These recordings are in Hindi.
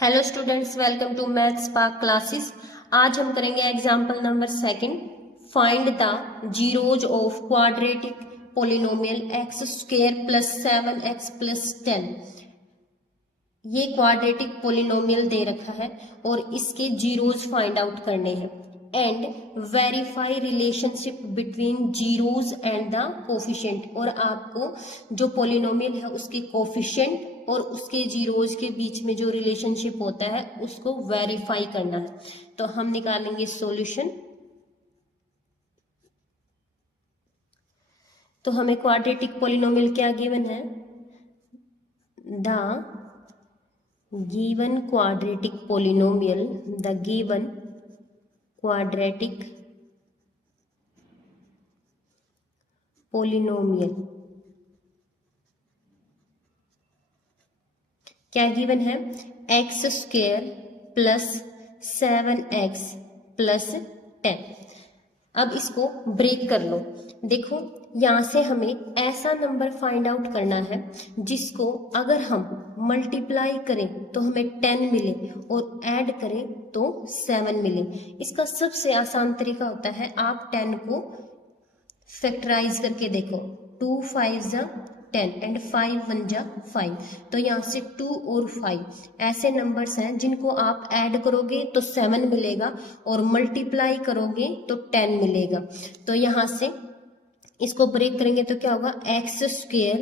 Hello students, welcome to maths spark classes. आज हम करेंगे example number second. Find the zeros of quadratic polynomial x square plus 7x plus 10। ये क्वाड्रेटिक पोलिनोमियल दे रखा है और इसके जीरोज फाइंड आउट करने हैं and verify relationship between zeros and the coefficient. और आपको जो पोलिनोमियल है उसके कोफिशिएंट और उसके जीरोज के बीच में जो रिलेशनशिप होता है उसको वेरीफाई करना है। तो हम निकालेंगे सॉल्यूशन। तो हमें क्वाड्रेटिक पोलिनोमियल क्या गिवन है? The given quadratic polynomial, the given quadratic polynomial क्या गिवन है? X square plus 7x plus 10। अब इसको ब्रेक कर लो। देखो, यहाँ से हमें ऐसा नंबर फाइंड आउट करना है जिसको अगर हम मल्टीप्लाई करें तो हमें 10 मिले और ऐड करें तो 7 मिले। इसका सबसे आसान तरीका होता है, आप 10 को फैक्टराइज करके देखो। 2 5 जा 10 एंड 5 1 जा 5। तो यहाँ से 2 और 5 ऐसे नंबर्स हैं जिनको आप ऐड करोगे तो 7 मिलेगा और मल्टीप्लाई करोगे तो 10 मिलेगा। तो यहाँ से इसको ब्रेक करेंगे तो क्या होगा? X square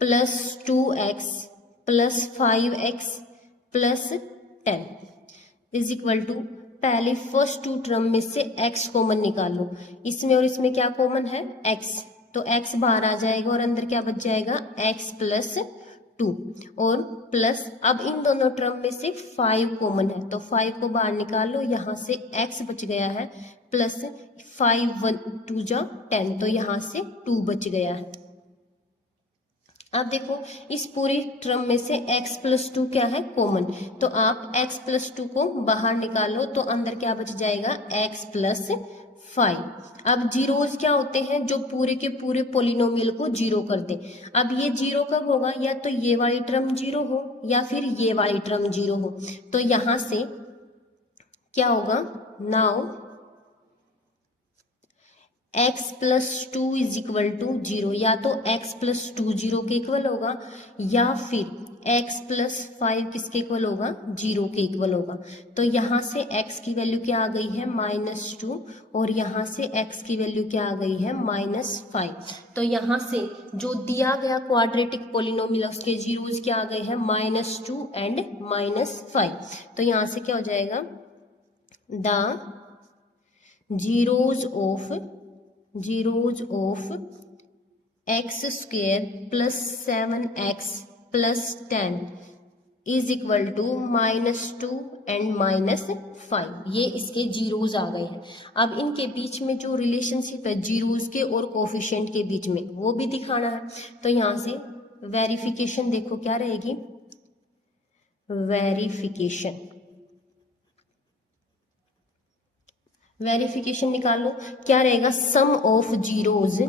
plus 2x plus 5x plus 10 is equal to, पहले फर्स्ट टू टर्म में से x कॉमन निकालो। इसमें और इसमें क्या कॉमन है? x। तो x बाहर आ जाएगा और अंदर क्या बच जाएगा? x प्लस 2 और प्लस, अब इन दोनों टर्म में से 5 कॉमन है तो 5 को बाहर निकाल लो। यहाँ से x बच गया है प्लस 5 1 2 जा 10, तो यहाँ से 2 बच गया है। अब देखो, इस पूरी टर्म में से x प्लस 2 क्या है? कॉमन। तो आप x प्लस 2 को बाहर निकालो तो अंदर क्या बच जाएगा? x plus 5। अब जीरोज क्या होते हैं? जो पूरे के पूरे पोलिनोमियल को जीरो कर दे। अब ये जीरो कब होगा? या तो ये वाली टर्म जीरो हो या फिर ये वाली टर्म जीरो हो। तो यहां से क्या होगा? Now x plus 2 is equal to 0। या तो x प्लस 2 0 के इक्वल होगा या फिर x प्लस 5 किसके इक्वल होगा? 0 के इक्वल होगा। तो यहाँ से x की वैल्यू क्या आ गई है? -2 और यहाँ से x की वैल्यू क्या आ गई है? -5। तो यहाँ से जो दिया गया क्वाड्रेटिक पोलिनोमियल उसके जीरोज क्या आ गए हैं? -2 एंड -5। तो यहाँ से क्या हो जाएगा? The zeros of x square plus 7x plus 10 is equal to -2 and -5। ये इसके जीरोज आ गए हैं। अब इनके बीच में जो रिलेशनशिप है जीरोज के और कोफिशिएंट के बीच में, वो भी दिखाना है। तो यहाँ से वेरिफिकेशन देखो क्या रहेगी? वेरिफिकेशन निकालो, क्या रहेगा? Sum of zeros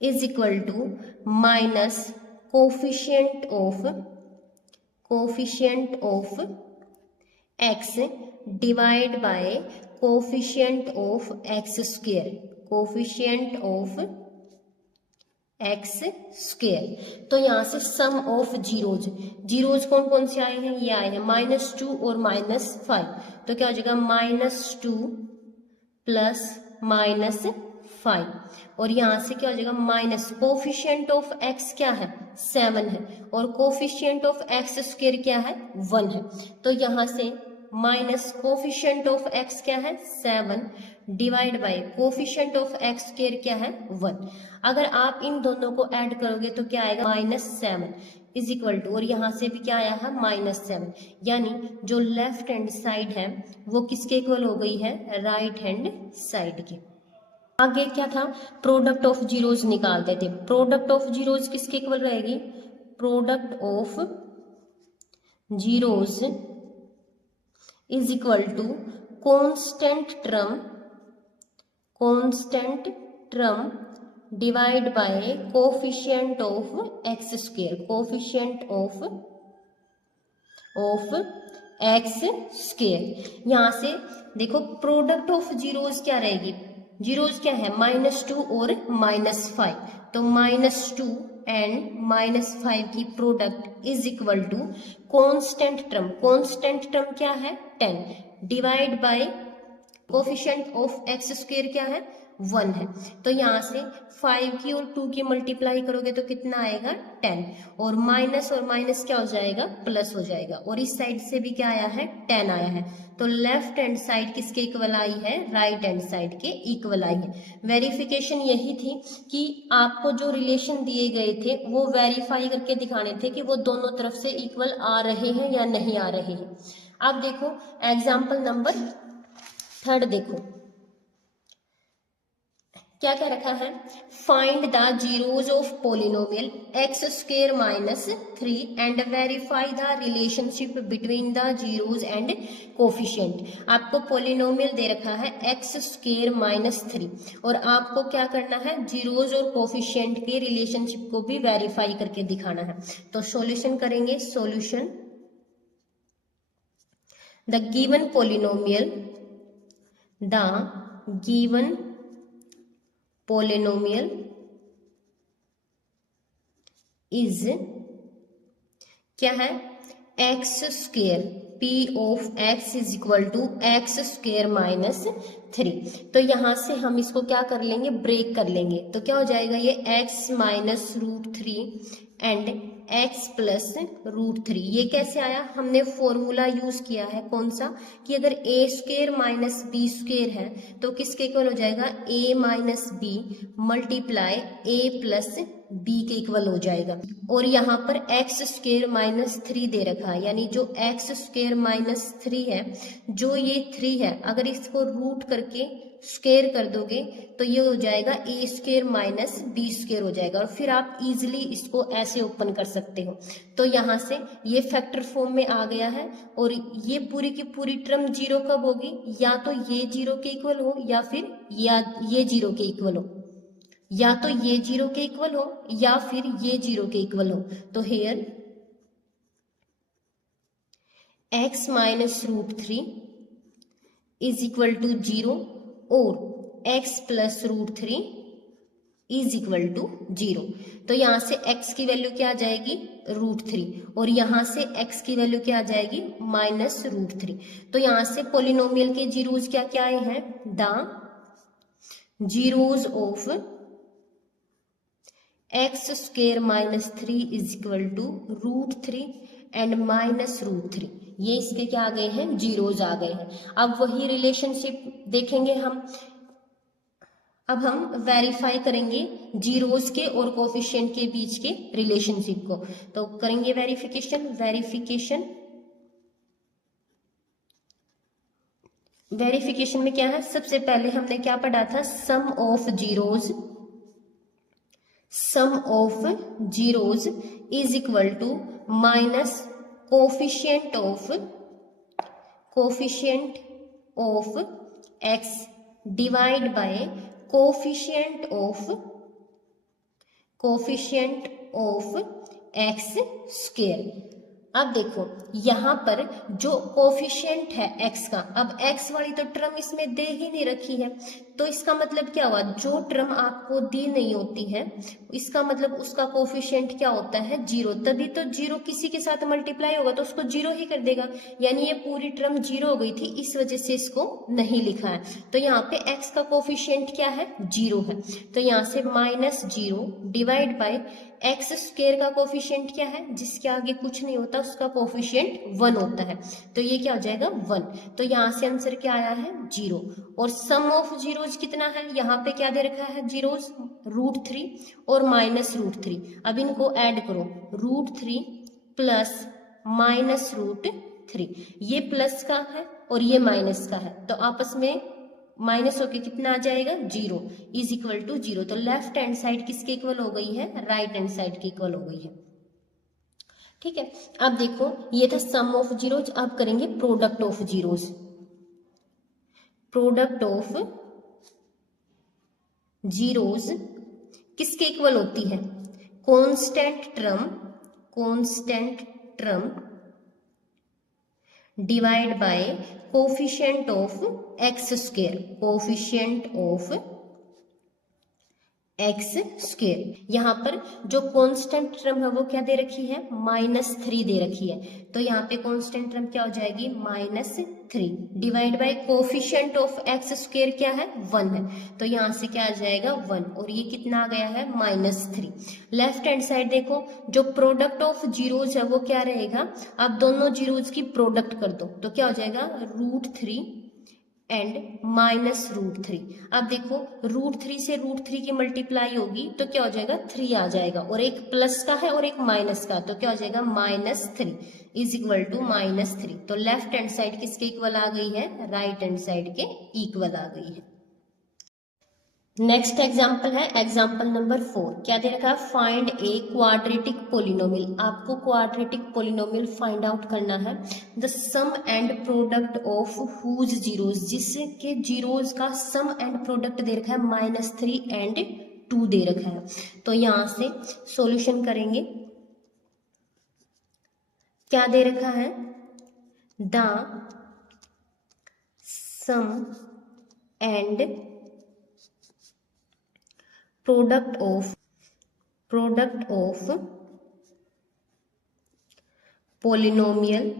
is equal to minus coefficient of X divide by coefficient of x square. तो यहाँ से सम ऑफ जीरोज कौन कौन से आए हैं? ये आए हैं -2 और -5। तो क्या हो जाएगा? -2 प्लस -5 और यहाँ से क्या हो जाएगा? माइनस कोफिशिएंट ऑफ x क्या है? 7 है और कोफिशिएंट ऑफ एक्स स्क्वायर क्या है? 1 है। तो यहाँ से माइनस कोफिशिएंट ऑफ x क्या है? 7 divide by coefficient of x square क्या है? 1। अगर आप इन दोनों को ऐड करोगे तो क्या आएगा? -7 इज इक्वल टू, और यहाँ से भी क्या आया है? -7। यानी जो लेफ्ट हैंड साइड है वो किसके इक्वल हो गई है? राइट हैंड साइड के। आगे क्या था? प्रोडक्ट ऑफ जीरोज निकालते थे। प्रोडक्ट ऑफ जीरोज किसके इक्वल रहेगी? Product of zeros is equal to constant term divide by coefficient of x square, coefficient of x square. यहां से देखो प्रोडक्ट ऑफ जीरोज क्या रहेगी, जीरोज क्या है -2 और -5, तो -2 एंड -5 की product is equal to constant term, constant term क्या है 10 divide by coefficient of x square क्या है 1 है। तो यहाँ से 5 की और 2 की मल्टीप्लाई करोगे तो कितना आएगा 10, और माइनस क्या हो जाएगा प्लस हो जाएगा, और इस साइड से भी क्या आया है 10 आया है। तो लेफ्ट हैंड साइड किसके इक्वल आई है, राइट हैंड साइड के इक्वल आई है। वेरिफिकेशन यही थी कि आपको जो रिलेशन दिए गए थे वो वेरीफाई करके दिखाने थे कि वो दोनों तरफ से इक्वल आ रहे हैं या नहीं आ रहे हैं। अब देखो एग्जाम्पल नंबर 3 देखो क्या क्या रखा है, find the zeros of polynomial x square -3 and verify the relationship between the zeros and coefficient. आपको पोलिनोमियल दे रखा है एक्स स्क्वायर -3 और आपको क्या करना है, जीरोज और कोफिशिएंट के रिलेशनशिप को भी वेरीफाई करके दिखाना है। तो सॉल्यूशन करेंगे, solution the given polynomial, the given polynomial is क्या है x square, p of x is equal to x square -3। तो यहां से हम इसको क्या कर लेंगे, ब्रेक कर लेंगे, तो क्या हो जाएगा ये x -√3 एंड x प्लस √3। ये कैसे आया, हमने फॉर्मूला यूज किया है कौन सा, कि अगर a square minus b square है तो किसके इक्वल हो जाएगा a minus b multiply a plus b के इक्वल हो जाएगा। और यहाँ पर एक्स स्क्वायर -3 दे रखा है, यानी जो एक्स स्क्वायर -3 है, जो ये 3 है, अगर इसको रूट करके स्क्वायर कर दोगे तो ये हो जाएगा ए स्क्वायर माइनस बी स्क्वायर हो जाएगा, और फिर आप इजीली इसको ऐसे ओपन कर सकते हो। तो यहाँ से ये फैक्टर फॉर्म में आ गया है, और ये पूरी की पूरी टर्म जीरो कब होगी, या तो ये जीरो के इक्वल हो या फिर ये जीरो के इक्वल हो, या तो ये जीरो के इक्वल हो या फिर ये जीरो के इक्वल हो। तो here x -√3 is equal to 0 और x plus √3 is equal to 0। तो यहां से x की वैल्यू क्या आ जाएगी √3, और यहां से x की वैल्यू क्या आ जाएगी -√3। तो यहां से पोलिनोमियल के जीरोज क्या क्या आए हैं, the zeros of x square -3 is equal to √3 and -√3। ये इसके क्या आ गए हैं, जीरोज आ गए हैं। अब वही रिलेशनशिप देखेंगे हम, अब हम वेरीफाई करेंगे जीरोज के और कोफिशिएंट के बीच के रिलेशनशिप को। तो करेंगे वेरिफिकेशन में क्या है, सबसे पहले हमने क्या पढ़ा था, sum of zeros is equal to minus coefficient of X divide by coefficient of x square. अब देखो यहाँ पर जो कोफिशिएंट है x का, अब x वाली तो टर्म इसमें दे ही नहीं रखी है, तो इसका मतलब क्या हुआ, जो टर्म आपको दी नहीं होती है इसका मतलब उसका कोफिशिएंट क्या होता है 0, तभी तो 0 किसी के साथ मल्टीप्लाई होगा तो उसको 0 ही कर देगा, यानी ये पूरी टर्म 0 हो गई थी, इस वजह से इसको नहीं लिखा है। तो यहाँ पे x का कोफिशिएंट क्या है 0 है, तो यहाँ से -0 डिवाइड बाय एक्स स्क्वायर का कोफिशिएंट क्या है, जिसके आगे कुछ नहीं होता उसका कोफिशिएंट 1 होता है, तो ये क्या हो जाएगा 1। तो यहाँ से आंसर क्या आया है 0। और सम ऑफ जीरोज कितना है, यहाँ पे क्या दे रखा है जीरोज √3 और -√3। अब इनको ऐड करो, √3 प्लस -√3, ये प्लस का है और ये माइनस का है, तो आपस में माइनस होके कितना आ जाएगा 0 इज इक्वल टू 0। तो लेफ्ट हैंड साइड किसके इक्वल हो गई है, राइट हैंड साइड के इक्वल हो गई है। ठीक है, अब देखो ये था सम ऑफ जीरोज, अब करेंगे product of zeros. Product of zeros किसके इक्वल होती है? Constant term divide by coefficient of x square. यहाँ पर जो कांस्टेंट टर्म है वो क्या दे रखी है? -3 दे रखी है। तो यहाँ पे कांस्टेंट टर्म क्या हो जाएगी? -3 divide by coefficient of x square क्या है? 1 है। तो यहाँ से क्या आ जाएगा? 1। और ये कितना आ गया है? -3। लेफ्ट हैंड साइड देखो, जो प्रोडक्ट ऑफ जीरोज है वो क्या रहेगा? आप दोनों जीरोज की प्रोडक्ट कर दो तो क्या हो जाएगा? √3 एंड -√3। अब देखो √3 से √3 की मल्टीप्लाई होगी तो क्या हो जाएगा? 3 आ जाएगा, और एक प्लस का है और एक माइनस का, तो क्या हो जाएगा? -3 इज इक्वल टू -3। तो लेफ्ट हैंड साइड किसके इक्वल आ गई है? राइट हैंड साइड के इक्वल आ गई है। नेक्स्ट एग्जाम्पल है एग्जाम्पल नंबर 4। क्या दे रखा है? Find a quadratic polynomial. आपको क्वाड्रेटिक पोलिनोमियल फाइंड आउट करना है। The sum and product of whose zeros, जिसके जीरोज का सम एंड प्रोडक्ट दे रखा है -3 एंड 2 दे रखा है। तो यहां से सॉल्यूशन करेंगे। क्या दे रखा है? The sum and product of polynomial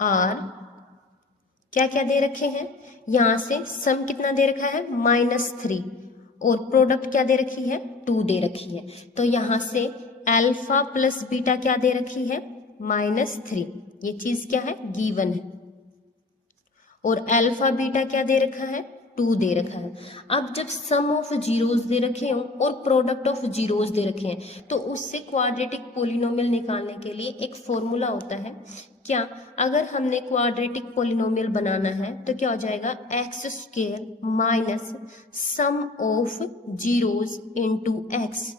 are क्या क्या दे रखे हैं? यहां से सम कितना दे रखा है? -3, और प्रोडक्ट क्या दे रखी है? 2 दे रखी है। तो यहां से अल्फा प्लस बीटा क्या दे रखी है? -3। ये चीज क्या है? गिवन है। और अल्फा बीटा क्या दे रखा है? 2 दे रखा है। अब जब सम ऑफ जीरोज दे रखे हों और प्रोडक्ट ऑफ जीरोज दे रखे हैं तो उससे क्वाड्रेटिक पोलिनोमियल निकालने के लिए एक फॉर्मूला होता है। क्या? अगर हमने क्वाड्रेटिक पोलिनोमियल बनाना है तो क्या हो जाएगा? x² minus sum of zeros into x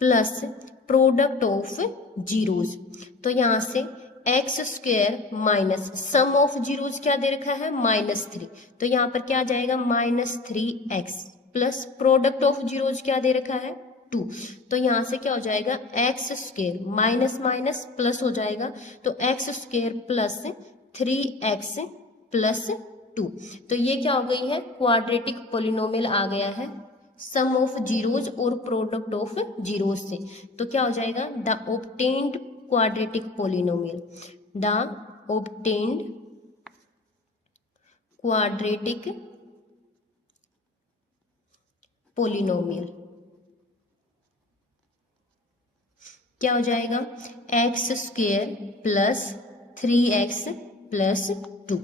plus product of zeros. तो यहां से x² minus sum of zeros क्या दे रखा है? -3। तो यहाँ पर क्या आ जाएगा? -3x plus product of zeros क्या दे रखा है? 2। तो यहाँ से क्या हो जाएगा? x² माइनस माइनस प्लस हो जाएगा, तो x² प्लस 3x प्लस 2। तो ये क्या हो गई है? क्वाड्रेटिक पोलिनोमियल आ गया है सम ऑफ जीरोज और प्रोडक्ट ऑफ जीरोज से। तो क्या हो जाएगा? The obtained quadratic polynomial, the obtained quadratic polynomial क्या हो जाएगा? x² plus 3x plus 2।